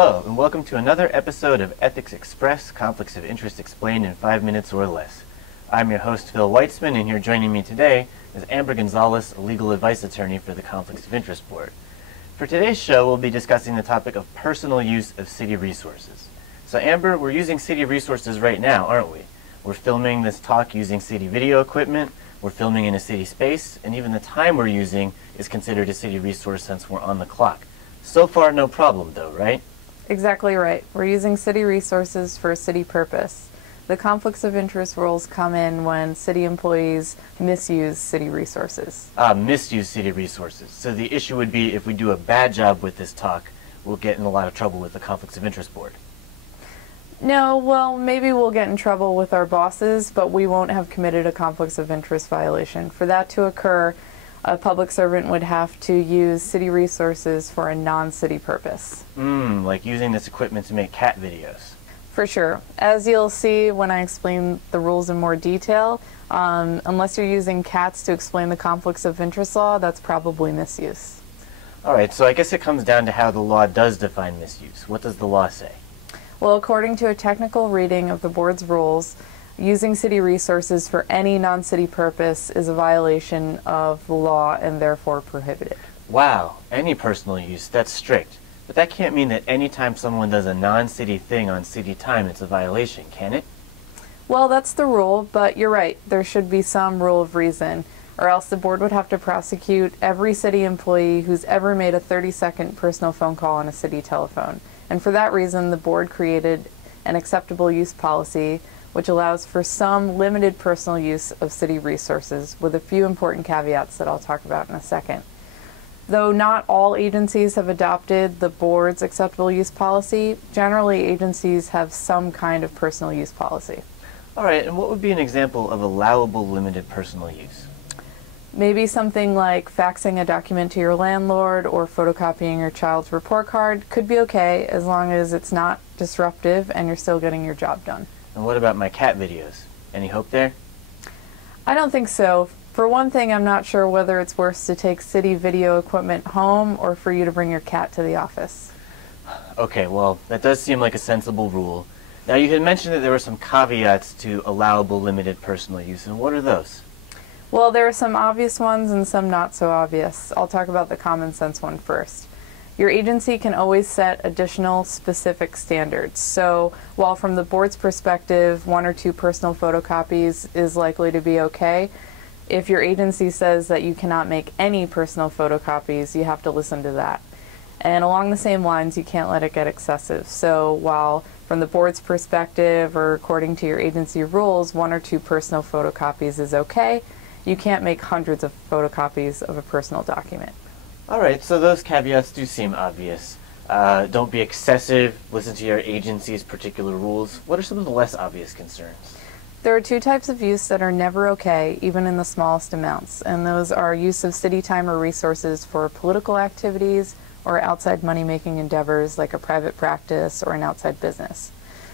Hello, and welcome to another episode of Ethics Express, Conflicts of Interest Explained in 5 Minutes or Less. I'm your host, Phil Weitzman, and here joining me today is Amber Gonzalez, a legal advice attorney for the Conflicts of Interest Board. For today's show, we'll be discussing the topic of personal use of city resources. So Amber, we're using city resources right now, aren't we? We're filming this talk using city video equipment, we're filming in a city space, and even the time we're using is considered a city resource since we're on the clock. So far, no problem though, right? Exactly right. We're using city resources for a city purpose. The conflicts of interest rules come in when city employees misuse city resources. Misuse city resources. So the issue would be if we do a bad job with this talk, we'll get in a lot of trouble with the Conflicts of Interest Board. No, well, maybe we'll get in trouble with our bosses, but we won't have committed a conflicts of interest violation. For that to occur, a public servant would have to use city resources for a non-city purpose. Like using this equipment to make cat videos. For sure. As you'll see when I explain the rules in more detail, unless you're using cats to explain the conflicts of interest law, that's probably misuse. Alright, so I guess it comes down to how the law does define misuse. What does the law say? Well, according to a technical reading of the board's rules, using city resources for any non-city purpose is a violation of the law and therefore prohibited. Wow, any personal use, that's strict. But that can't mean that anytime someone does a non-city thing on city time, it's a violation, can it? Well, that's the rule, but you're right. There should be some rule of reason, or else the board would have to prosecute every city employee who's ever made a 30-second personal phone call on a city telephone. And for that reason, the board created an acceptable use policy which allows for some limited personal use of city resources with a few important caveats that I'll talk about in a second. Though not all agencies have adopted the board's acceptable use policy, generally agencies have some kind of personal use policy. Alright, and what would be an example of allowable limited personal use? Maybe something like faxing a document to your landlord or photocopying your child's report card could be okay as long as it's not disruptive and you're still getting your job done. And what about my cat videos? Any hope there? I don't think so. For one thing, I'm not sure whether it's worse to take city video equipment home or for you to bring your cat to the office. Okay, well, that does seem like a sensible rule. Now, you had mentioned that there were some caveats to allowable limited personal use, and what are those? Well, there are some obvious ones and some not so obvious. I'll talk about the common sense one first. Your agency can always set additional specific standards. So while from the board's perspective, 1 or 2 personal photocopies is likely to be okay, if your agency says that you cannot make any personal photocopies, you have to listen to that. And along the same lines, you can't let it get excessive. So while from the board's perspective or according to your agency rules, 1 or 2 personal photocopies is okay, you can't make hundreds of photocopies of a personal document. Alright, so those caveats do seem obvious. Don't be excessive, listen to your agency's particular rules. What are some of the less obvious concerns? There are 2 types of use that are never okay, even in the smallest amounts, and those are use of city time or resources for political activities or outside money-making endeavors like a private practice or an outside business.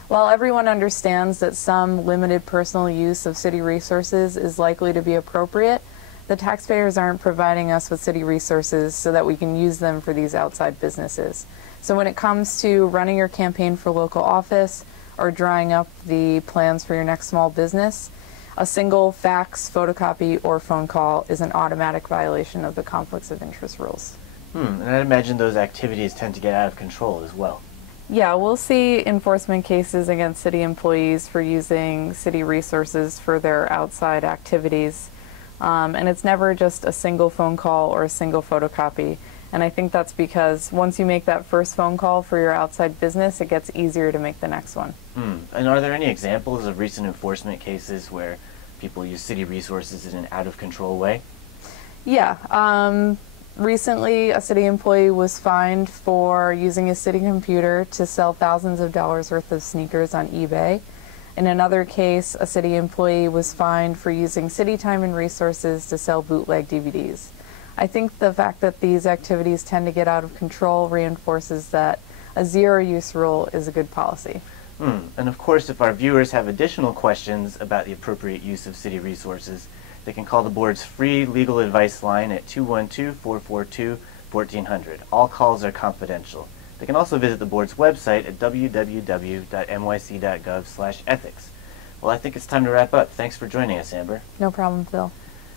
While everyone understands that some limited personal use of city resources is likely to be appropriate, the taxpayers aren't providing us with city resources so that we can use them for these outside businesses. So when it comes to running your campaign for local office or drawing up the plans for your next small business, a single fax, photocopy, or phone call is an automatic violation of the conflicts of interest rules. And I imagine those activities tend to get out of control as well. Yeah, we'll see enforcement cases against city employees for using city resources for their outside activities. And it's never just a single phone call or a single photocopy. And I think that's because once you make that first phone call for your outside business, it gets easier to make the next one. And are there any examples of recent enforcement cases where people use city resources in an out-of-control way? Yeah. Recently, a city employee was fined for using a city computer to sell thousands of dollars worth of sneakers on eBay. In another case, a city employee was fined for using city time and resources to sell bootleg DVDs. I think the fact that these activities tend to get out of control reinforces that a zero-use rule is a good policy. And of course, if our viewers have additional questions about the appropriate use of city resources, they can call the board's free legal advice line at 212-442-1400. All calls are confidential. They can also visit the board's website at www.nyc.gov/ethics. Well, I think it's time to wrap up. Thanks for joining us, Amber. No problem, Phil.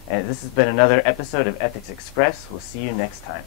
And this has been another episode of Ethics Express. We'll see you next time.